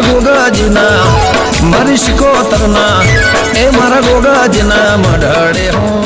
મારા ગોગાજીના મારી શિકોતરના એ મારા ગોગાજીના મઢડે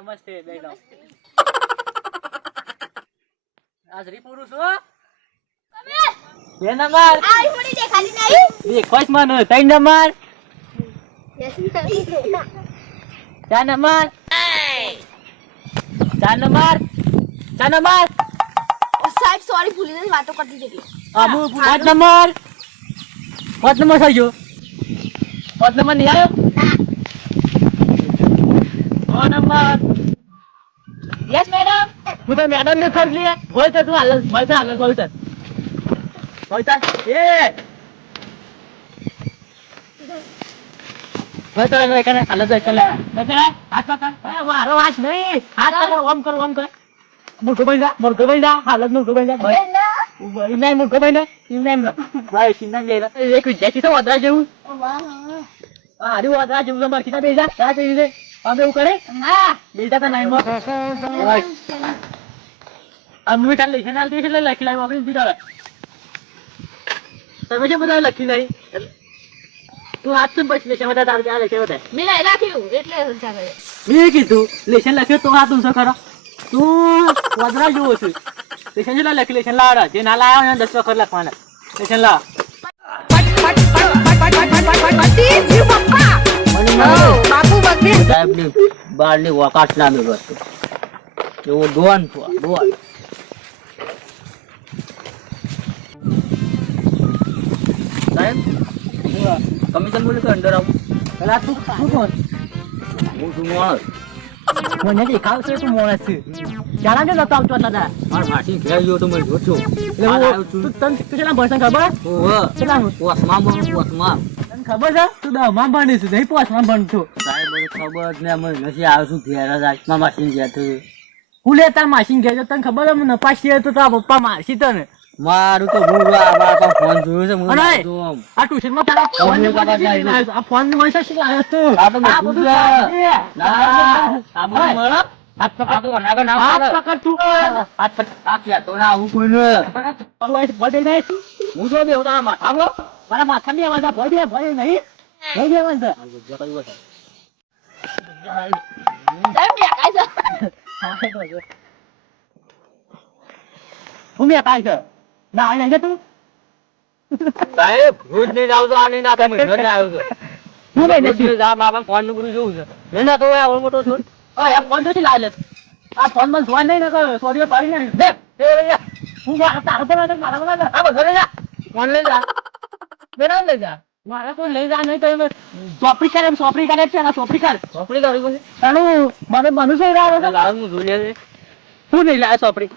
નમસ્તે બેઠો હાજરી પુરુષ હો બે નંબર આવી પડી દેખાલી નહીં દેખોસ મને 3 નંબર 4 નંબર 4 નંબર 4 નંબર સાહેબ સોરી ભૂલી ગઈ વાતો કરતી હતી આબુ 5 નંબર 5 નંબર થઈ ગયો 5 નંબર નહીં આવ્યો 6 નંબર યસ મેડમ હું તો મેડમ ને ખબર લે હોય તો તું હાલ હોય તો એ હોય તો એકને હાલ જ એકલે હાથ પકડ મારો હાથ નહીં હાથ ઓમ કર મોટો ભાઈ જા હાલત મોટો ભાઈ જા નહીં મોટો ભાઈ ને નહીં ભાઈ સિંધા લેલા એક વિદ્યાર્થી તો વધરા જેવું હારી વધરા જેવું તો મરખીતા બેજા જા તે રે અમે એવું કરે હા બેટા તો નહીં મો અમે કાલ લખી ના દે એટલે લખી લાવ આપણે દીધા તમે જે બધા લખી નહીં તું હાથ તો બસ લેશે બધા તાર ત્યાં લખે બધા મેં નહીં રાખ્યું એટલે ચાલે મેં કીધું લેશન લખ્યો તો હાથ ઊંચો કરો તું વધરા જેવો છું લેશન જેટલા લખી લેશન લાવડા જે ના લાવ્યા ને 10 વખત લખવાના લેશન લાવ બાપુ બગડી સાહેબની બારની વકાટ નામે વસ્તુ એવો ડોન ડોન સાહેબ કમિશન બોલે તો અંડર આવું પેલા તું કોણ હું છું માણસ મને દેખાવ છે તું માણસ છે ચાલા ને નતો આવતો દાદા માર ફાટી ઘેર ગયો તો મેં જોતો એટલે હું તું તને કેટલા ભણશે ખબર ઓહો કેટલા પોસમાં તને ખબર છે તું દમાં ભણી છે નહીં પોસમાં ભણતો સાહેબ મને ખબર ને મને નથી આવતું ઘેર જ આત્મા માસીન ગયા તો હું લે તાર માસીન ગયા તને ખબર છે મને નપાસી તો તારા પપ્પા મારસી તને મારું તો હું આ ફોન જોયો છે હું આ ટ્યુશન માં તારા ફોન આ ફોન ને મને શું લાવ્યો તું આ તો બધું આ બધું મળો હાથ પકડ તું નાગર ના હાથ પકડ તું હાથ પકડ આ કે તો ના હું કોઈ ને પગવાઈ બોલે નહીં હું જો બેવ તારા માથા મારા માથા ની આવાજ ભય નહીં ભય દેવન છે સાહેબ કે કાઈ છે હું મે કાઈ છે ના આઈ તું સાહેબ ભૂત નહીં આવતો આની ના તમે ઘરે આવ્યો છો હું બે નથી જા મારા ફોન નું પૂરું જોઉં છે ના તો આ મોટો છું આ ફોન તો લાવ લે આ ફોન માં જોવા નહીં ને સોરી પાડી નહીં દે હું તારો પર મારા આ ઘરે જા ફોન લઈ જા બેરા લઈ જા મારા કોઈ લઈ જા નહીં તો સોપરી કરે છે ના સોપરી કરી પછી તાણું મને મનુષ્ય રહ્યો છે લાવ હું જોઈ લે હું નહીં લાય સોપરી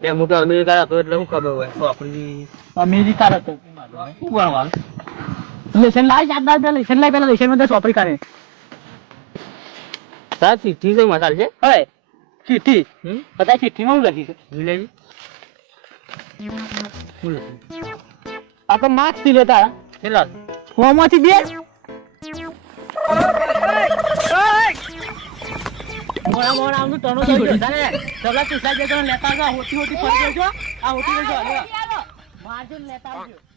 તે મોટો અમેરિકા હતો એટલે હું ખબર હોય સોપરી અમેરિકા હતો શું ભણવાનું લેશન લાય યાદ ના લેશન લાય પેલા લેશન માં સોપરી કરે સાહેબ ચિઠ્ઠી કઈ મસાલ છે હવે ચિઠ્ઠી બધા ચિઠ્ઠી માં લખી છે લેવી આ તો માર્ક્સ થી લેતા કેટલા હોમાંથી બે મોરા મોરા આમનું ટણો થઈ ગયો તારે સગલા તુસા જે લેતા હતા હોટી ફરી ગયો આ હોટી લેજો માર્જિન લેતા આવજો